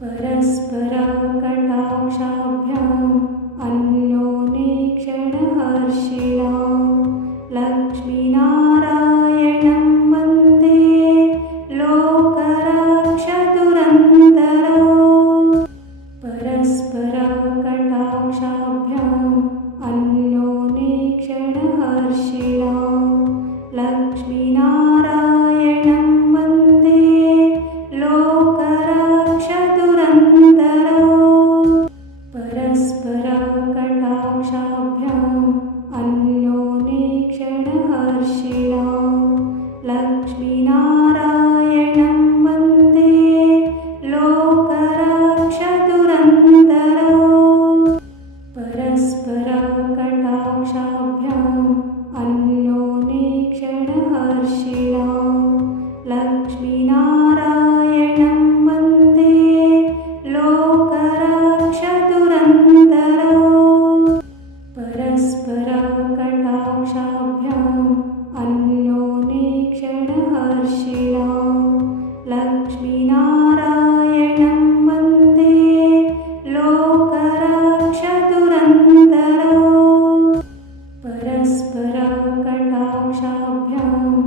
परस्परकटाक्षाभ्याम् अन्योन्येक्षणहर्षिणा लक्ष्मीनारायणं वन्दे लोकरक्षदुरन्तरो। परस्परकटाक्षाभ्याम् अन्योन्येक्षणहर्षिणा लक्ष्मीनारायणं वन्दे लोकरक्षदुरन्तरो। परस्परकटाक्षाभ्याम् अन्योन्येक्षणहर्षिणा लक्ष्मीनारायणं वन्दे लोकरक्षदुरन्तरो। परस्परकटाक्षाभ्याम् अन्योन्येक्षणहर्षिणा लक्ष्मीनारायणं वन्दे लोकरक्षदुरन्तरो। परस्परकटाक्षाभ्याम् अन्योन्येक्षणहर्षिणा लक्ष्मीनारायणं वन्दे लोकरक्षदुरन्तरो। परस्परकटाक्षाभ्याम्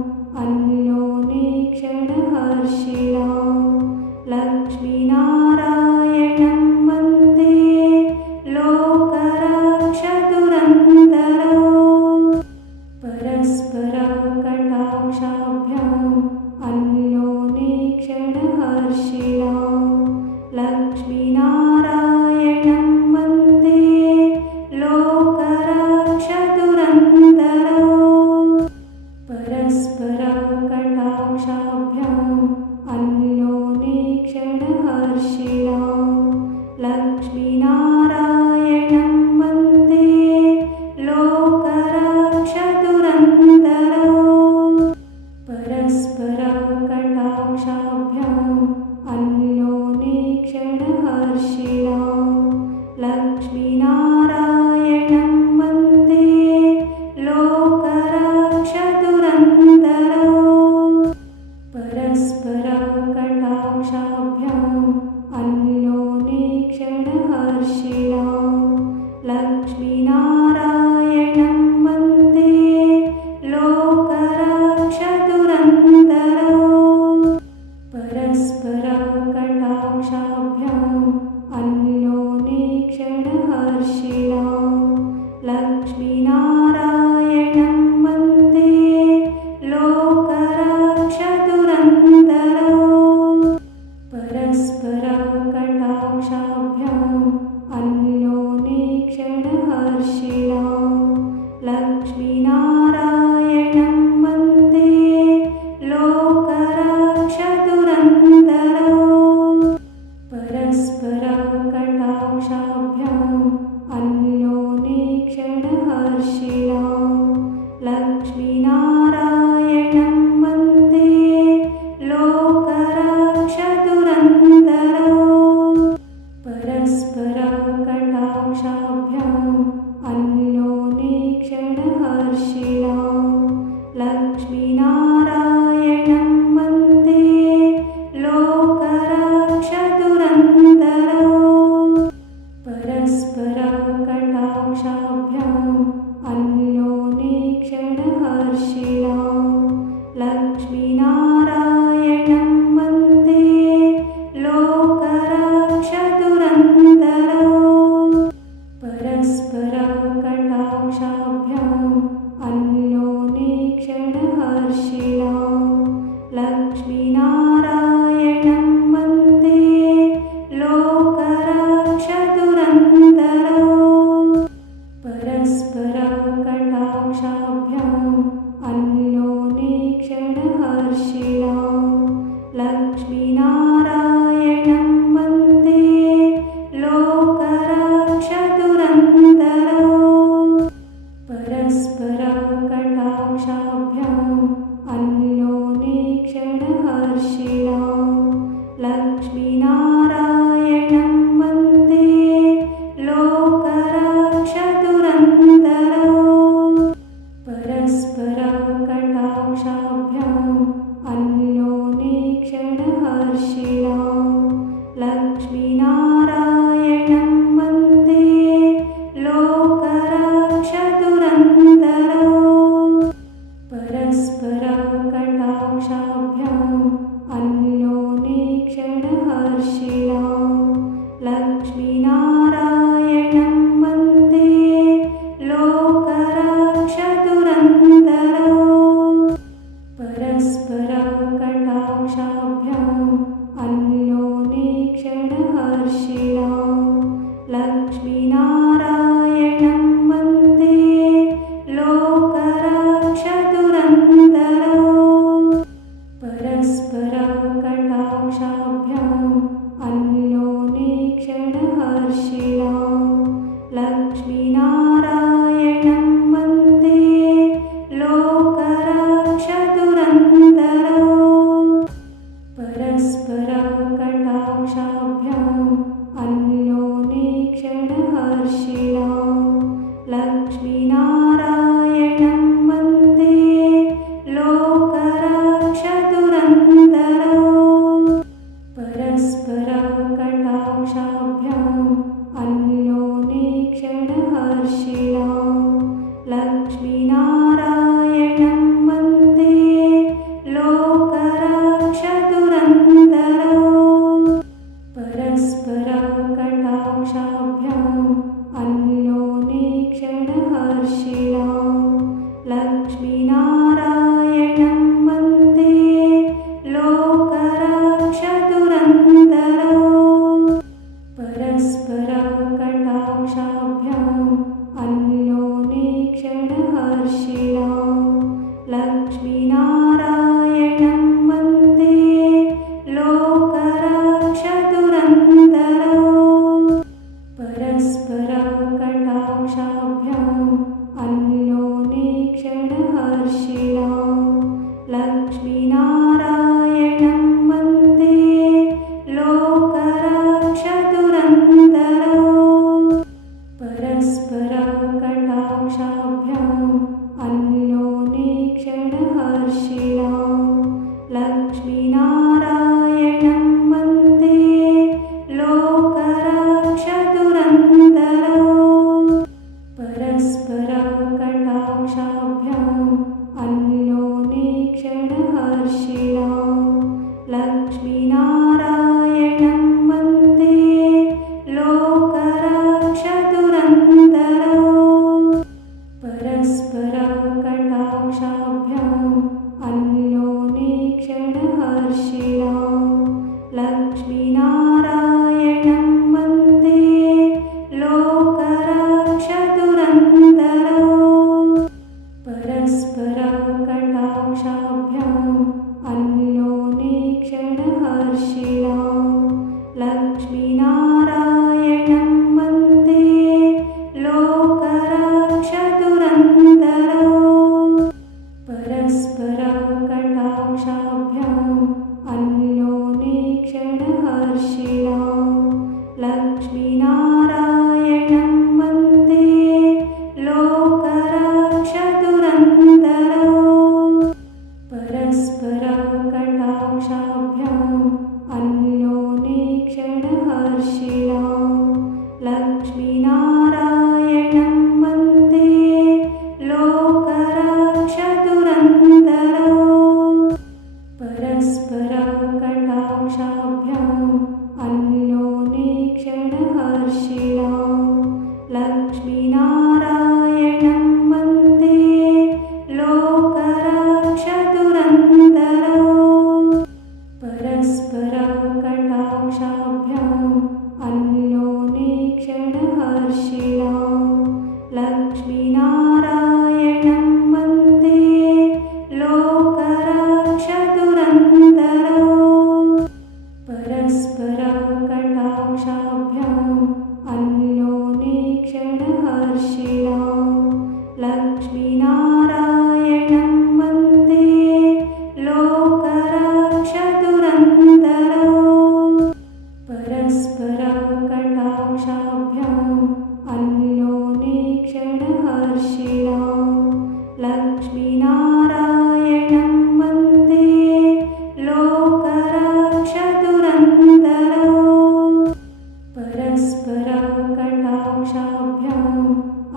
अन्योन्येक्षणहर्षिणा लक्ष्मीनारायणं वन्दे लोकरक्षदुरन्तरो। परस्परकटाक्षाभ्याम् अन्योन्येक्षणहर्षिणा लक्ष्मीनारायणं वन्दे लोकरक्षदुरन्तरो। परस्परकटाक्षाभ्याम् अन्योन्येक्षणहर्षिणा लक्ष्मीनारायणं वन्दे लोकरक्षदुरन्तरो। परस्परकटाक्षाभ्याम् अन्योन्येक्षणहर्षिणा लक्ष्मीनारायणं वन्दे लोकरक्षदुरन्तरो। परस्परकटाक्षाभ्याम् अन्योन्येक्षणहर्षिणा लक्ष्मीनारायणं वन्दे लोकरक्षदुरन्तरो। परस्परकटाक्षाभ्याम् अन्योन्येक्षणहर्षिणा लक्ष्मीनारायणं वन्दे लोकरक्षदुरन्तरो। परस्परकटाक्षाभ्याम् अन्योन्येक्षणहर्षिणा लक्ष्मीनारायणं वन्दे लोकरक्षदुरन्तरो। परस्परकटाक्षाभ्याम् अन्योन्येक्षणहर्षिणा लक्ष्मीनारायणं वन्दे लोकरक्षदुरन्तरो। परस्परकटाक्षाभ्याम् अन्योन्येक्षणहर्षिणा लक्ष्मीनारायणं वन्दे लोकरक्षदुरन्तरो। परस्परकटाक्षाभ्याम् अन्योन्येक्षणहर्षिणा लक्ष्मीनारायणं वन्दे लोकरक्षदुरन्तरो। परस्परकटाक्षाभ्याम् अन्योन्येक्षणहर्षिणा लक्ष्मीनारायणं वन्दे लोकरक्षदुरन्तरो। परस्परकटाक्षाभ्याम् अन्योन्येक्षणहर्षिणा लक्ष्मीनारायणं वन्दे परस्परकटाक्षाभ्याम् अन्योन्येक्षणहर्षिणा लक्ष्मीनारायणं वन्दे लोकरक्षदुरन्तरो परस्परकटाक्षाभ्याम् अन्योन्येक्षणहर्षिणा लक्ष्मीनारायणं वन्दे लोकरक्षदुरन्तरो परस्परकटाक्षाभ्याम् अन्योन्येक्षणहर्षिणा लक्ष्मीनारायणं वन्दे लोकरक्षदुरन्तरो परस्परकटाक्षाभ्याम् अन्योन्येक्षणहर्षिणा लक्ष्मीनारायणं वन्दे लोकरक्षदुरन्तरो परस्परकटाक्षाभ्याम् अन्योन्येक्षणहर्षिणा लक्ष्मीनारायणं वन्दे लोकरक्षदुरन्तरो परस्परकटाक्षाभ्याम् अन्योन्येक्षणहर्षिणा लक्ष्मीनारायणं वन्दे लोकरक्षदुरन्तरो परस्परकटाक्षाभ्याम् अन्योन्येक्षणहर्षिणा लक्ष्मीनारायणं वन्दे लोकरक्षदुरन्तरो परस्परकटाक्षाभ्याम् अन्योन्येक्षणहर्षिणा लक्ष्मीनारायणं वन्दे लोकरक्षदुरन्तरो परस्परकटाक्षाभ्याम् अन्योन्येक्षणहर्षिणा लक्ष्मीनारायणं वन्दे लोकरक्षदुरन्तरो परस्परकटाक्षाभ्याम् अन्योन्येक्षणहर्षिणा लक्ष्मीनारायणं वन्दे लोकरक्षदुरन्तरो परस्परकटाक्षाभ्याम् अन्योन्येक्षणहर्षिणा लक्ष्मीनारायणं वन्दे लोकरक्षदुरन्तरो परस्परकटाक्षाभ्याम् अन्योन्येक्षणहर्षिणा लक्ष्मीनारायणं वन्दे लोकरक्षदुरन्तरो परस्परकटाक्षाभ्याम् अन्योन्येक्षणहर्षिणा लक्ष्मीनारायणं वन्दे लोकरक्षदुरन्तरो परस्परकटाक्षाभ्याम् अन्योन्येक्षणहर्षिणा लक्ष्मीनारायणं वन्दे लोकरक्षदुरन्तरो परस्परकटाक्षाभ्याम्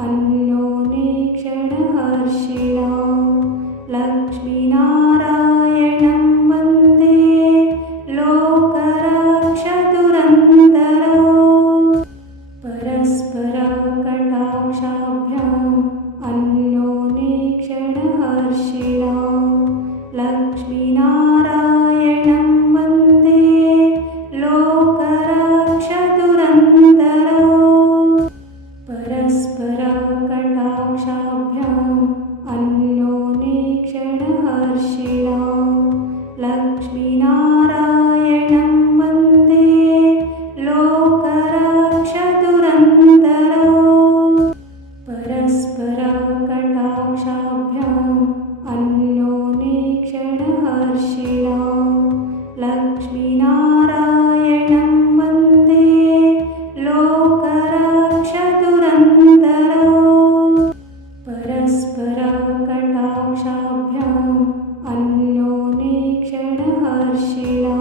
अन्योन्येक्षणहर्षिणा लक्ष्मीनारायणं वन्दे लोकरक्षदुरन्तरो परस्परकटाक्षाभ्याम् अन्योन्येक्षणहर्षिणा लक्ष्मीनारायणं वन्दे लोकरक्षदुरन्तरो परस्परकटाक्षाभ्याम् अन्योन्येक्षणहर्षिणा लक्ष्मीनारायणं वन्दे लोकरक्षदुरन्तरो परस्परकटाक्षाभ्याम् अन्योन्येक्षणहर्षिणा लक्ष्मीनारायणं वन्दे लोकरक्षदुरन्तरो परस्परकटाक्षाभ्याम् अन्योन्येक्षणहर्षिणा